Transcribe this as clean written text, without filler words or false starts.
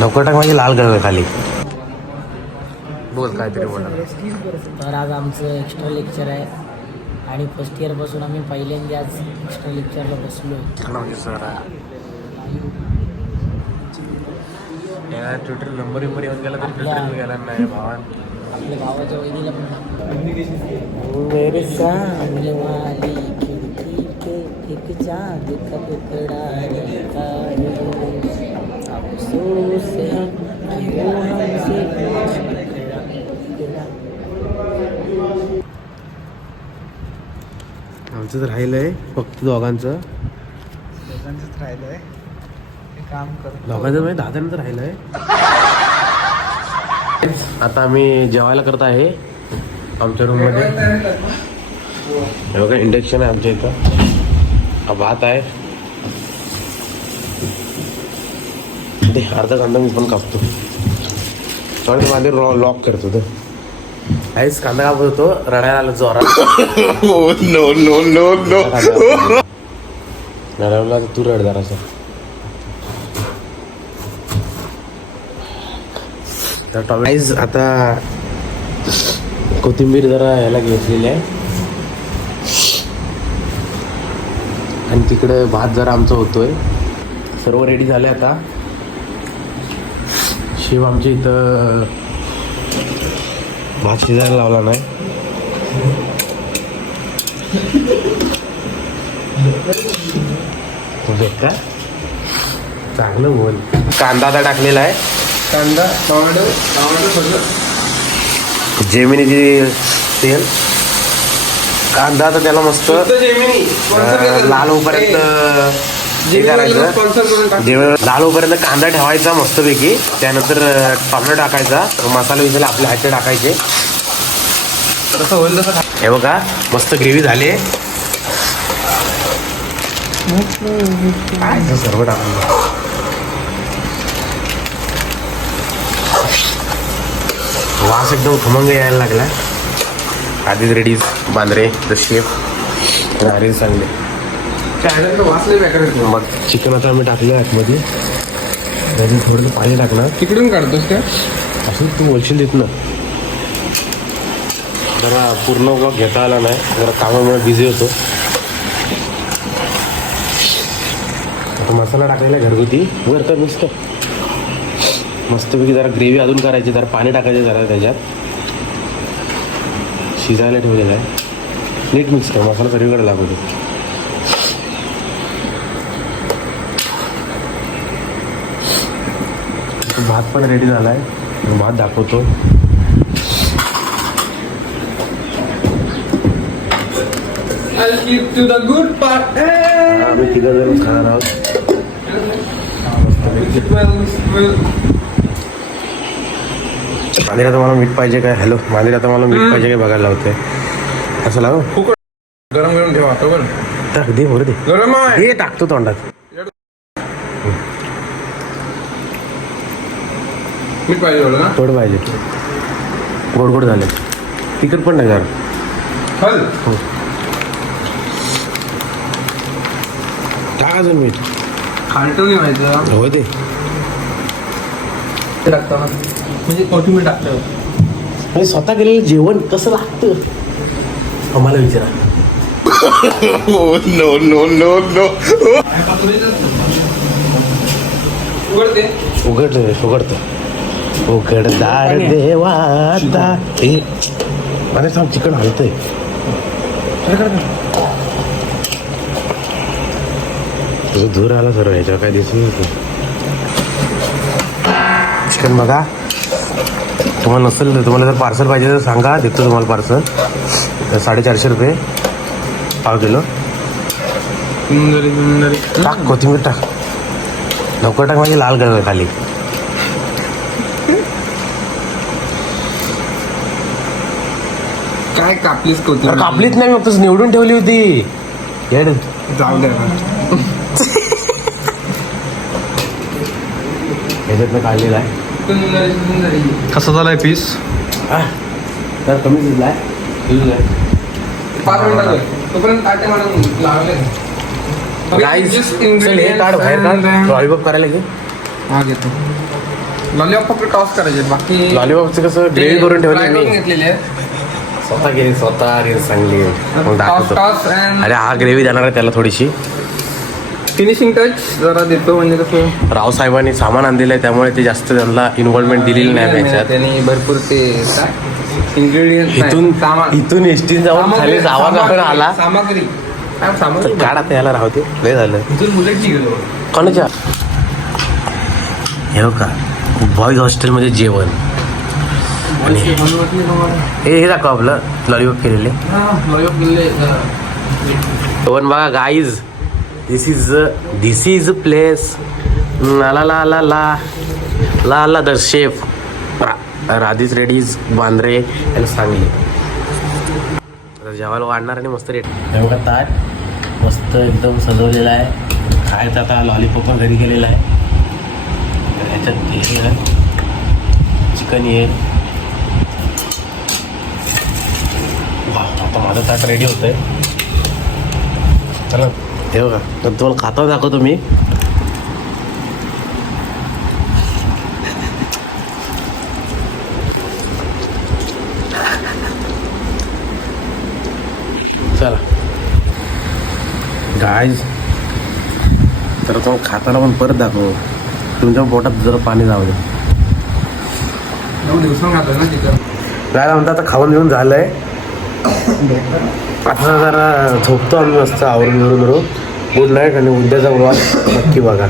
लवकर टाक माझी लाल गळ खाली. बोल काहीतरी बोला. तर आज आमचं एक्स्ट्रा लेक्चर आहे आणि फर्स्ट इयरपासून आम्ही पहिल्यांदा आज एक्स्ट्रा लेक्चरला बसलो. ट्विटर नंबर येऊन गेला तर ट्विटर गेला नाही भावान. आपल्या भावाच्या वहिनीला पण मेरे सामने वाली खिड़की पे एक चांद का टुकड़ा रहता है, अफसोस है कि वो हमसे आमचं तर राहिलंय फक्त दोघांचंच राहिलंय काम करतो. दोघांचं म्हणजे दादांचं राहिलंय. आता आम्ही जेवायला करत आहे आमच्या रूम मध्ये. हे बघा इंडक्शन आहे आमच्या इथं. भात आहे. अर्धा कांदा मी पण कापतो. थोडं माझे लॉक करतो तर काहीच कांदा कापत होतो. रडायला आलं जोरात. नो नो नो नो रडायला तू रडदार असं. टॉमॅटोज आता कोथिंबीर जरा याला घेतलेली आहे आणि तिकडे भात जरा आमचा होतोय. सर्व रेडी झाले. आता शिव आमच्या इथं भात शिजायला लावला नाही. का चांगलं बोल. कांदा आता टाकलेला आहे. कांदा टोमॅटो जेमिनीची तेल. कांदा आता त्याला मस्त लाल होईपर्यंत हे करायचं. जेव्हा लाल होईपर्यंत कांदा ठेवायचा मस्तपैकी. त्यानंतर टोमॅटो टाकायचा. मसाले विसाले आपल्या हातचे टाकायचे. तसं होईल तसं. हे बघा मस्त ग्रेव्ही झाली. काय सर्व टाकून वास एकदम खमंग यायला लागला. आधीच रेडी बांद्रे द शेफ आधी चांगले. मग चिकन आता आम्ही टाकलं आतमध्ये. त्याच्यात थोडंसं पाणी टाकणार. तिकडून काढतोस का असं तू बोलशील देत ना. जरा पूर्ण घेता आला नाही. जरा कामामुळे बिझी होतो. आता मसाला टाकायला घरगुती वर तर नुसतं मस्तपैकी जरा ग्रेव्ही अजून करायची. जरा पाणी टाकायचं जरा त्याच्यात. शिजायला ठेवलेलं आहे. नीट मिक्स कर. मसाला सर्वीकडे लागू दे. भात पण रेडी झाला आहे. भात दाखवतो. आम्ही तिघं जण खाणार आहोत. मांदिर आता मला मीठ पाहिजे काय. हॅलो मांदिर आता मला मीठ पाहिजे काय बघायला लावते. असं लाव. गरम गरम ठेवा. टाक दे बरं दे. गरम आहे. हे टाकतो तोंडात. मीठ पाहिजे ना. थोडं पाहिजे. गोड गोड झाले. तिखट पण नाही जरा. हो टाक अजून मीठ. खालटं नाही व्हायचं. हो दे. टाकतो म्हणजे कोथिंबीर टाकतं. म्हणजे स्वतः केलेलं जेवण कसं लागतं आम्हाला विचारा. नो नो नो नो उघडतं उघडदार देवाता. हे मला सांग चिकन हलतंय. तुझं दूर आला सर्व ह्याच्यावर काय दिसून येतं. चिकन बघा. तुम्हाला नसेल तर तुम्हाला जर पार्सल पाहिजे तर सांगा. देतो तुम्हाला पार्सल. 450 रुपये पाव किलो. टाक कोथिंबीर टाक. लवकर टाक माझी लाल गळ खाली. काय कापलीस कोथिंबीर. कापलीच नाही. फक्त निवडून ठेवली होती. जाऊ दे. ह्याच्यातनं काढलेला आहे. कसा झालाय पीस. तर कमी शिजलाय. 5 मिनिटात तोपर्यंत ताटे मला लागले. गाईस चल हे काढ बाहेर काढ. लॉलीपॉप करायला घे. हा घेतो. लॉलीपॉप फक्त टॉस करायचे बाकी लॉलीपॉपचं कसं ग्रेव्ही करून फ्राय ठेवली करून मी घेतलेले आहे स्वतः गेली चांगली मग टॉस दाखवतो. टॉस अँड अरे हा ग्रेव्ही देणार आहे त्याला थोडीशी. फिनिशिंग टच जरा देतो म्हणजे कसं रावसाहेबांनी सामान आणलेलं आहे त्यामुळे ते जास्त त्यांना इन्व्हॉल्वमेंट दिलेली नाही त्याच्यात. त्यांनी भरपूर ते इन्ग्रेडियंट इथून एसटीन जाऊन खाली जावा जाऊन आला सामग्री काय तर सामग्री काढ आता याला राहते लय झालं इथून बुलेटची गेलो कोणाच्या हे का बॉईज हॉस्टेलमध्ये जेवण आणि हे दाखव आपलं लॉलीपॉप केलेले लॉलीपॉप गेले जेवण बघा गाईज. दिस इज प्लेस ला ला ला ला ला ला ला द शेफ राधीस रेडीज बांद्रे याला सांगली. आता जेवायला वाढणार आणि मस्त रेट हे बघा ताट मस्त एकदम सजवलेला आहे. खायचं आता लॉलीपॉप पण घरी केलेला आहे. तर ह्याच्यात हे आहे चिकन आहे. वा आता माझं ताट रेडी होतं आहे. चला हे बघा तर तुम्हाला खाता दाखवतो मी. चला गाईज तर तो खाताना पण परत दाखव. तुमच्या पोटात जरा पाणी जाऊ दे. दिवसून खातो ना चिकन काय म्हणतात आता खाऊन घेऊन झालंय. आता जरा झोपतो आम्ही मस्त आवरून गुड नाईट आणि उद्याचा ब्लॉग नक्की बघा.